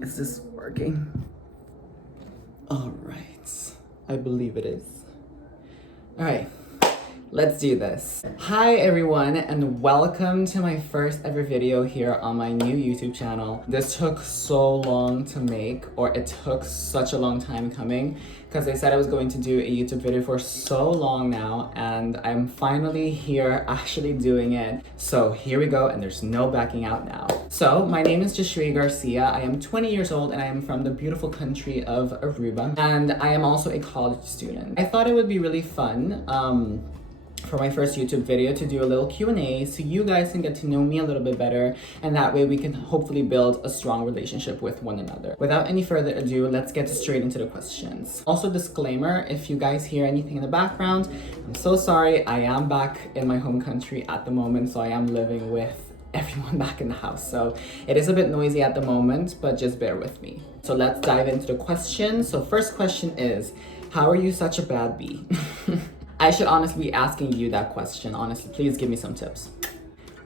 Is this working? All right, I believe it is. All right, let's do this. Hi everyone, and welcome to my first ever video here on my new YouTube channel. This took so long to make, or it took such a long time coming, because I said I was going to do a YouTube video for so long now, and I'm finally here actually doing it. So here we go, and there's no backing out now. So my name is Joshue Garcia. I am 20 years old, and I am from the beautiful country of Aruba, and I am also a college student. I thought it would be really fun for my first YouTube video to do a little Q&A so you guys can get to know me a little bit better, and that way we can hopefully build a strong relationship with one another. Without any further ado, let's get straight into the questions. Also, disclaimer, if you guys hear anything in the background, I'm so sorry. I am back in my home country at the moment, so I am living with everyone back in the house, so it is a bit noisy at the moment, but just bear with me. So let's dive into the questions. So first question is, how are you such a bad bee? I should honestly be asking you that question. Honestly, please give me some tips.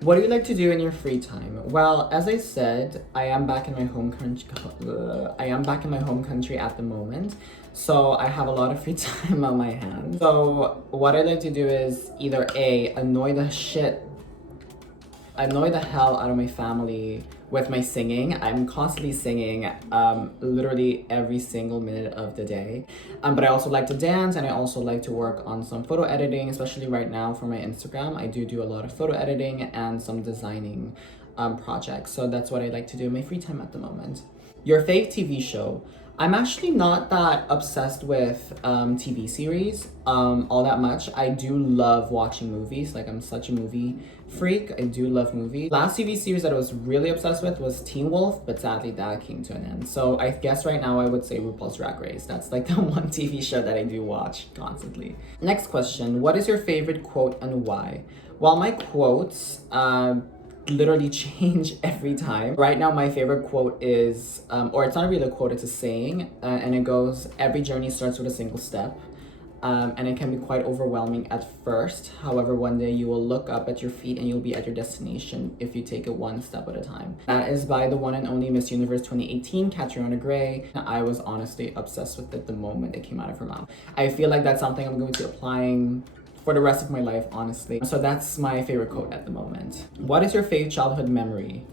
What do you like to do in your free time? Well, as I said, I am back in my home country. At the moment, so I have a lot of free time on my hands. So what I like to do is either A, annoy the hell out of my family with my singing. I'm constantly singing literally every single minute of the day. But I also like to dance, and I also like to work on some photo editing, especially right now for my Instagram. I do a lot of photo editing and some designing projects. So that's what I like to do in my free time at the moment. Your fave TV show? I'm actually not that obsessed with TV series all that much. I do love watching movies. Like, I'm such a movie freak. I do love movies. Last TV series that I was really obsessed with was Teen Wolf, but sadly that came to an end. So I guess right now I would say RuPaul's Drag Race. That's like the one TV show that I do watch constantly. Next question, what is your favorite quote and why? Well, my quotes literally change every time. Right now, my favorite quote is, or it's not really a quote, it's a saying, and it goes, every journey starts with a single step. And it can be quite overwhelming at first. However, one day you will look up at your feet and you'll be at your destination if you take it one step at a time. That is by the one and only Miss Universe 2018, Catriona Gray. I was honestly obsessed with it the moment it came out of her mouth. I feel like that's something I'm going to be applying for the rest of my life, honestly. So that's my favorite quote at the moment. What is your favorite childhood memory?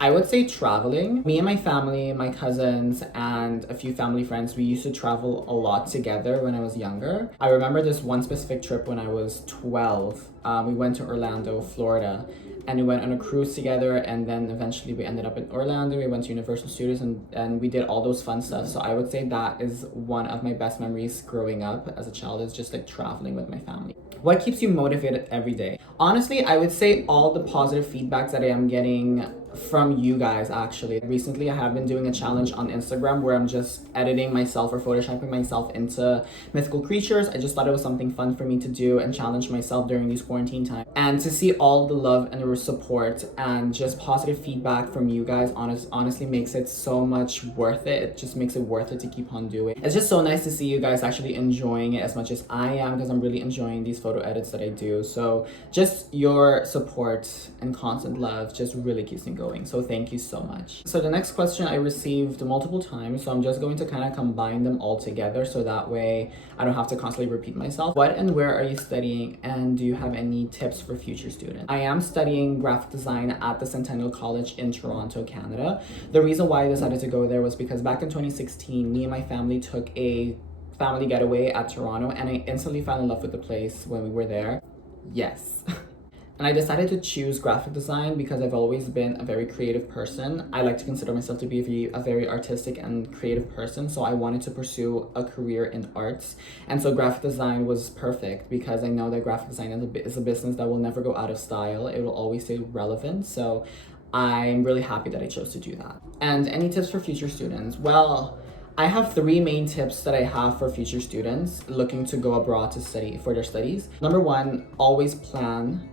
I would say traveling. Me and my family, my cousins, and a few family friends, we used to travel a lot together when I was younger. I remember this one specific trip when I was 12. We went to Orlando, Florida, and we went on a cruise together, and then eventually we ended up in Orlando. We went to Universal Studios, and we did all those fun stuff. So I would say that is one of my best memories growing up as a child, is just like traveling with my family. What keeps you motivated every day? Honestly, I would say all the positive feedbacks that I am getting from you guys, actually. Recently, I have been doing a challenge on Instagram where I'm just editing myself or photoshopping myself into mythical creatures. I just thought it was something fun for me to do and challenge myself during these quarantine times. And to see all the love and the support and just positive feedback from you guys honestly makes it so much worth it. It just makes it worth it to keep on doing. It's just so nice to see you guys actually enjoying it as much as I am, because I'm really enjoying these photo edits that I do. So just your support and constant love just really keeps me going. So thank you so much. So the next question I received multiple times, so I'm just going to kind of combine them all together so that way I don't have to constantly repeat myself. What and where are you studying, and do you have any tips for future students? I am studying graphic design at the Centennial College in Toronto, Canada. The reason why I decided to go there was because back in 2016, me and my family took a family getaway at Toronto, and I instantly fell in love with the place when we were there. Yes. And I decided to choose graphic design because I've always been a very creative person. I like to consider myself to be a very artistic and creative person, so I wanted to pursue a career in arts. And so graphic design was perfect because I know that graphic design is a business that will never go out of style. It will always stay relevant. So I'm really happy that I chose to do that. And any tips for future students? Well, I have 3 main tips that I have for future students looking to go abroad to study for their studies. Number 1, always plan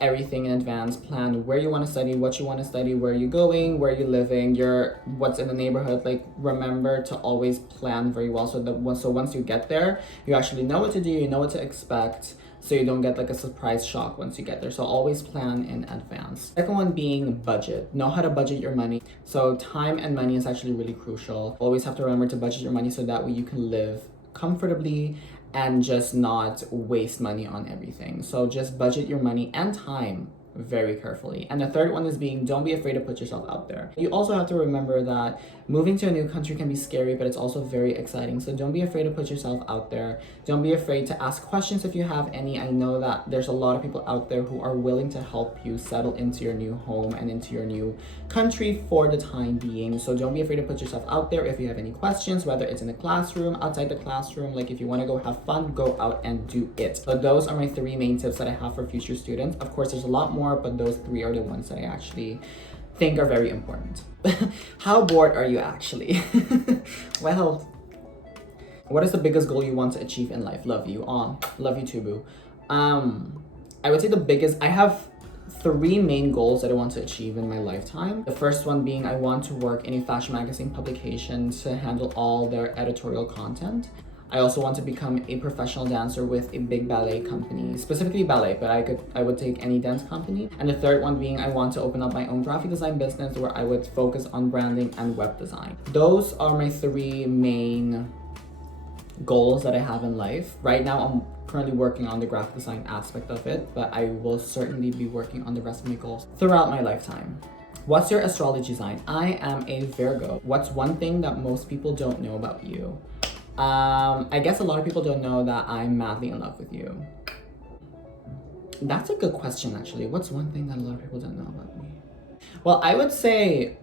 everything in advance. Plan where you want to study, what you want to study, where you're going, where you're living, what's in the neighborhood. Like, remember to always plan very well so once you get there, you actually know what to do, you know what to expect. so you don't get like a surprise shock once you get there. So always plan in advance. Second one being budget. Know how to budget your money. So time and money is actually really crucial. Always have to remember to budget your money so that way you can live comfortably and just not waste money on everything. So just budget your money and time very carefully. And the third one is being, don't be afraid to put yourself out there. You also have to remember that moving to a new country can be scary, but it's also very exciting. So don't be afraid to put yourself out there. Don't be afraid to ask questions if you have any. I know that there's a lot of people out there who are willing to help you settle into your new home and into your new country for the time being. So don't be afraid to put yourself out there if you have any questions, whether it's in the classroom, outside the classroom. Like if you want to go have fun, go out and do it. So those are my 3 main tips that I have for future students. Of course, there's a lot more, but those 3 are the ones that I actually think are very important. How bored are you actually? Well, what is the biggest goal you want to achieve in life? Love you. Aw, love you too, boo. I would say the biggest, I have 3 main goals that I want to achieve in my lifetime. The first one being I want to work in a fashion magazine publication to handle all their editorial content. I also want to become a professional dancer with a big ballet company, specifically ballet, but I would take any dance company. And the third one being I want to open up my own graphic design business where I would focus on branding and web design. Those are my 3 main goals that I have in life. Right now, I'm currently working on the graphic design aspect of it, but I will certainly be working on the rest of my goals throughout my lifetime. What's your astrology sign? I am a Virgo. What's one thing that most people don't know about you? I guess a lot of people don't know that I'm madly in love with you. That's a good question, actually. What's one thing that a lot of people don't know about me? Well, I would say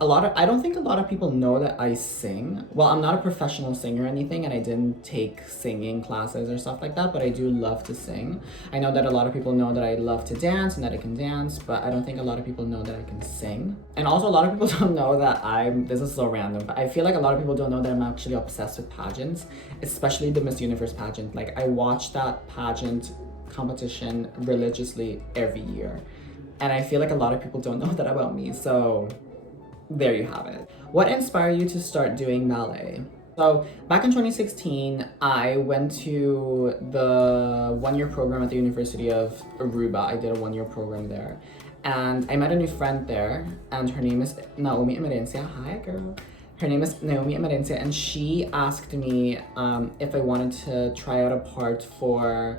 I don't think a lot of people know that I sing. Well, I'm not a professional singer or anything, and I didn't take singing classes or stuff like that, but I do love to sing. I know that a lot of people know that I love to dance and that I can dance, but I don't think a lot of people know that I can sing. And also a lot of people don't know that this is so random, but I feel like a lot of people don't know that I'm actually obsessed with pageants, especially the Miss Universe pageant. Like I watch that pageant competition religiously every year. And I feel like a lot of people don't know that about me, so there you have it. What inspired you to start doing ballet? So back in 2016, I went to the 1-year program at the University of Aruba. I did a 1-year program there. And I met a new friend there, and her name is Naomi Emerencia. Hi, girl. Her name is Naomi Emerencia, and she asked me if I wanted to try out a part for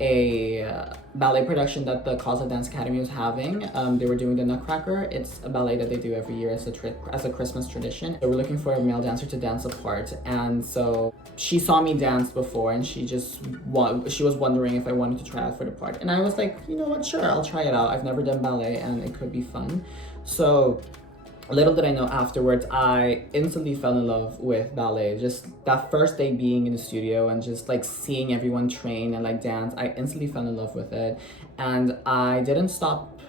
a ballet production that the Casa Dance Academy was having. They were doing the Nutcracker. It's a ballet that they do every year as a Christmas tradition. They were looking for a male dancer to dance a part, and so she saw me dance before, and she was wondering if I wanted to try out for the part. And I was like, you know what, sure, I'll try it out. I've never done ballet, and it could be fun. So little did I know afterwards, I instantly fell in love with ballet. Just that first day being in the studio and just like seeing everyone train and like dance, I instantly fell in love with it. And I didn't stop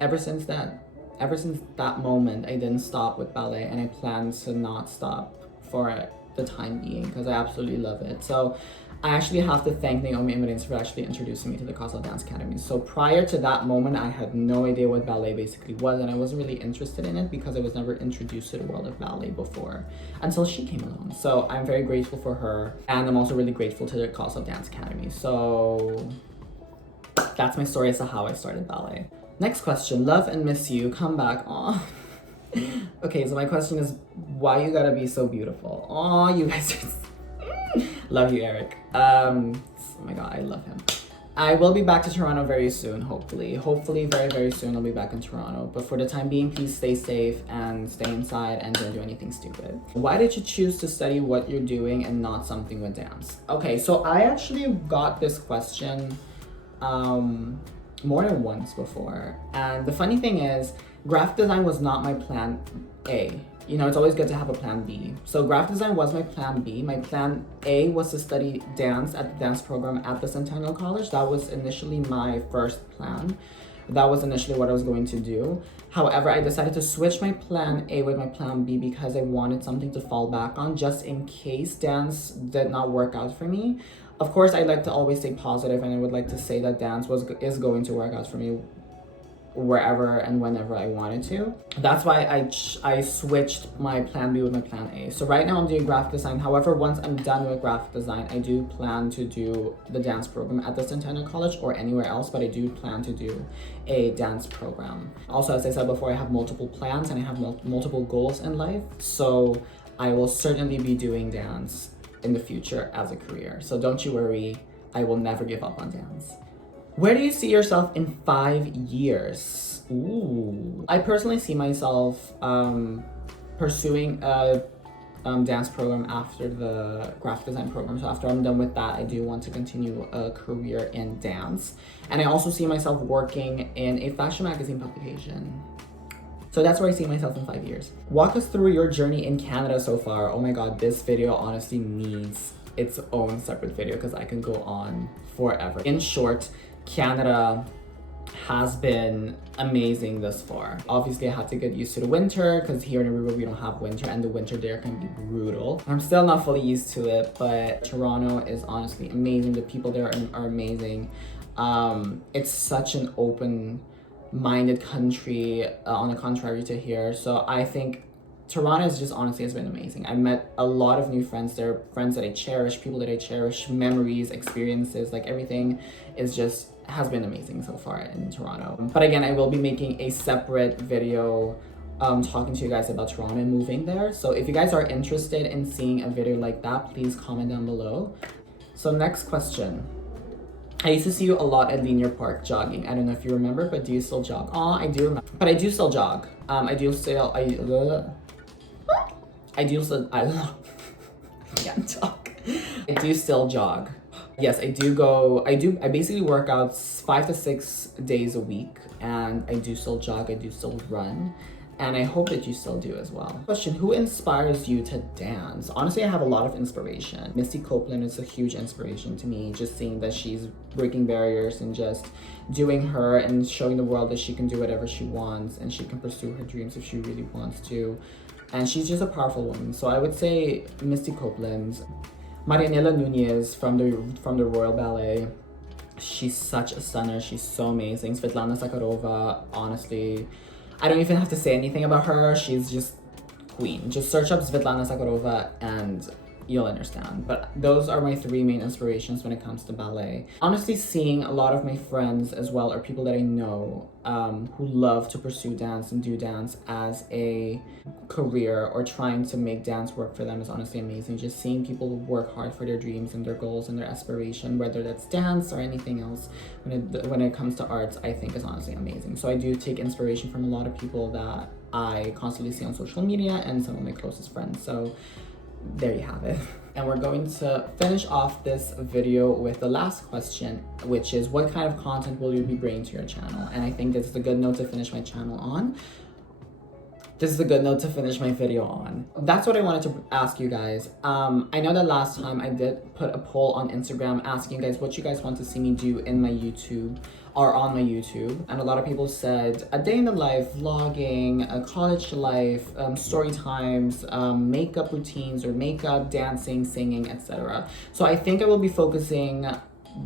ever since then. Ever since that moment, I didn't stop with ballet, and I plan to not stop for the time being because I absolutely love it. So I actually have to thank Naomi Emerencia for actually introducing me to the Casa Dance Academy. So prior to that moment, I had no idea what ballet basically was, and I wasn't really interested in it because I was never introduced to the world of ballet before until she came along. So I'm very grateful for her, and I'm also really grateful to the Casa Dance Academy. So that's my story as to how I started ballet. Next question, love and miss you, come back. Aw. Okay, so my question is, why you gotta be so beautiful? Aw, you guys are love you, Eric. Oh my god, I love him. I will be back to Toronto very soon, hopefully. Hopefully very, very soon I'll be back in Toronto. But for the time being, please stay safe and stay inside and don't do anything stupid. Why did you choose to study what you're doing and not something with dance? Okay, so I actually got this question more than once before. And the funny thing is, graphic design was not my plan A. You know, it's always good to have a plan B. So graphic design was my plan B. My plan A was to study dance at the dance program at the Centennial College. That was initially my first plan. That was initially what I was going to do. However, I decided to switch my plan A with my plan B because I wanted something to fall back on just in case dance did not work out for me. Of course, I like to always stay positive, and I would like to say that dance is going to work out for me wherever and whenever I wanted to. That's why I switched my plan B with my plan A. So right now I'm doing graphic design. However, once I'm done with graphic design, I do plan to do the dance program at the Centennial College or anywhere else, but I do plan to do a dance program. Also, as I said before, I have multiple plans and I have multiple goals in life. So I will certainly be doing dance in the future as a career. So don't you worry, I will never give up on dance. Where do you see yourself in 5 years? Ooh. I personally see myself pursuing a dance program after the graphic design program. So after I'm done with that, I do want to continue a career in dance. And I also see myself working in a fashion magazine publication. So that's where I see myself in 5 years. Walk us through your journey in Canada so far. Oh my God, this video honestly needs its own separate video because I can go on forever. In short, Canada has been amazing thus far. Obviously, I had to get used to the winter because here in Aruba, we don't have winter and the winter there can be brutal. I'm still not fully used to it, but Toronto is honestly amazing. The people there are amazing. It's such an open-minded country on the contrary to here. So I think Toronto is just honestly has been amazing. I met a lot of new friends there, friends that I cherish, people that I cherish, memories, experiences, like everything is just has been amazing so far in Toronto. But again, I will be making a separate video talking to you guys about Toronto and moving there. So if you guys are interested in seeing a video like that, please comment down below. So next question. I used to see you a lot at Linear Park jogging. I don't know if you remember, but do you still jog? I do remember. But I do still jog. I can't talk. I do still jog. Yes, I do go, I basically work out 5 to 6 days a week, and I do still jog, I do still run, and I hope that you still do as well. Question, who inspires you to dance? Honestly, I have a lot of inspiration. Misty Copeland is a huge inspiration to me, just seeing that she's breaking barriers and just doing her and showing the world that she can do whatever she wants and she can pursue her dreams if she really wants to. And she's just a powerful woman. So I would say Misty Copeland. Marianela Nunez from the Royal Ballet. She's such a stunner. She's so amazing. Svetlana Sakharova, honestly, I don't even have to say anything about her. She's just queen. Just search up Svetlana Sakharova and you'll understand. But those are my 3 main inspirations when it comes to ballet. Honestly, seeing a lot of my friends as well, or people that I know who love to pursue dance and do dance as a career or trying to make dance work for them is honestly amazing. Just seeing people work hard for their dreams and their goals and their aspiration, whether that's dance or anything else, when it comes to arts, I think is honestly amazing. So I do take inspiration from a lot of people that I constantly see on social media and some of my closest friends. So there you have it. And we're going to finish off this video with the last question, which is what kind of content will you be bringing to your channel? And I think this is a good note to finish my channel on. This is a good note to finish my video on. That's what I wanted to ask you guys. I know that last time I did put a poll on Instagram asking you guys what you guys want to see me do in my YouTube or on my YouTube. And a lot of people said a day in the life, vlogging, a college life, story times, makeup routines or makeup, dancing, singing, etc. So I think I will be focusing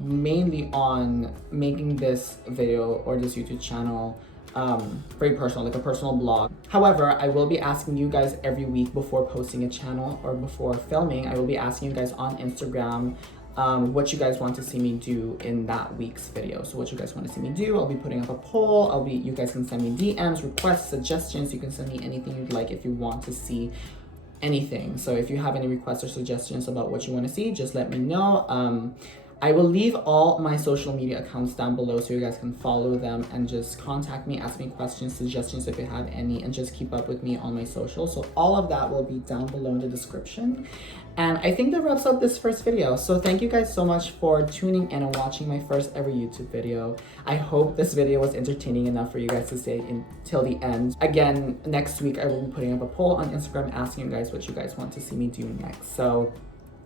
mainly on making this video or this YouTube channel very personal, like a personal blog. However, I will be asking you guys every week before posting a channel or before filming, I will be asking you guys on Instagram what you guys want to see me do in that week's video. So what you guys want to see me do, I'll be putting up a poll. You guys can send me DMs, requests, suggestions. You can send me anything you'd like if you want to see anything. So if you have any requests or suggestions about what you want to see, just let me know. I will leave all my social media accounts down below so you guys can follow them and just contact me, ask me questions, suggestions if you have any, and just keep up with me on my socials. So all of that will be down below in the description. And I think that wraps up this first video. So thank you guys so much for tuning in and watching my first ever YouTube video. I hope this video was entertaining enough for you guys to stay until the end. Again, next week I will be putting up a poll on Instagram asking you guys what you guys want to see me do next. So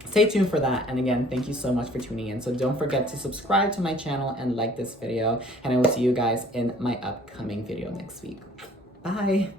stay tuned for that. And again, thank you so much for tuning in. So don't forget to subscribe to my channel and like this video. And I will see you guys in my upcoming video next week. Bye.